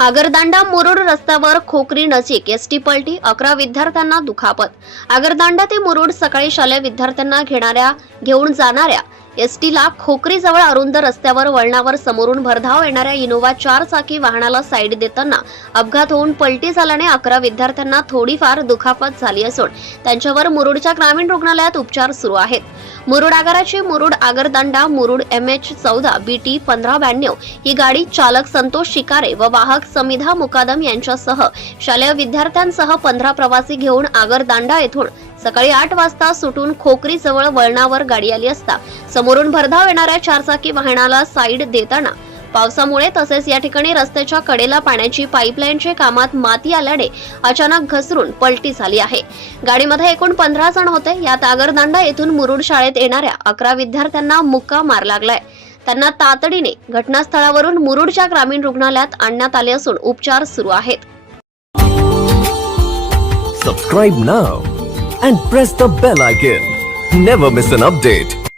आगरदांडा मुरुड रस्त्यावर खोकरी नजीक एसटी पलटी अकरा विद्यार्थ्यांना दुखापत. आगरदांडा ते मुरुड सकाळी शालेय विद्यार्थ्यांना घेणाऱ्या घेऊन जाणाऱ्या एसटीला खोकरीजवळ अरुंद रस्त्यावर वळणावर समोरून भरधाव येणाऱ्या इनोवा चार चाकी वाहनाला साईड देताना अपघात होऊन पलटी झाल्याने अकरा विद्यार्थ्यांना थोडीफार दुखापत झाली असून त्यांच्यावर मुरुडच्या ग्रामीण रुग्णालयात उपचार सुरू आहेत. मुरुड आगाराची मुरुड आगरदांडा मुरुड एम एच चौदा बी टी पंधरा ब्याण्णव ही गाडी चालक संतोष शिकारे व वाहक समिधा मुकादम यांच्यासह शालेय विद्यार्थ्यांसह पंधरा प्रवासी घेऊन आगरदांडा येथून सकाळी आठ वाजता सुटून खोकरी जवळ वळणावर गाडी आली असता. समोरून भरधाव येणाऱ्या चारचाकी वाहनाला साईड देताना पावसामुळे तसेच या ठिकाणी रस्त्याच्या कडेला पाण्याची पाईपलाईनच्या कामात माती आल्याने अचानक घसरून पलटी झाली आहे. गाडीमध्ये एकूण पंधरा जण होते. यात आगरदांडा येथून मुरुड शाळेत येणाऱ्या अकरा विद्यार्थ्यांना मुक्का मार लागलाय. त्यांना तातडीने घटनास्थळावरून मुरुडच्या ग्रामीण रुग्णालयात आणण्यात आले असून उपचार सुरू आहेत. Subscribe now and press the bell icon never miss an update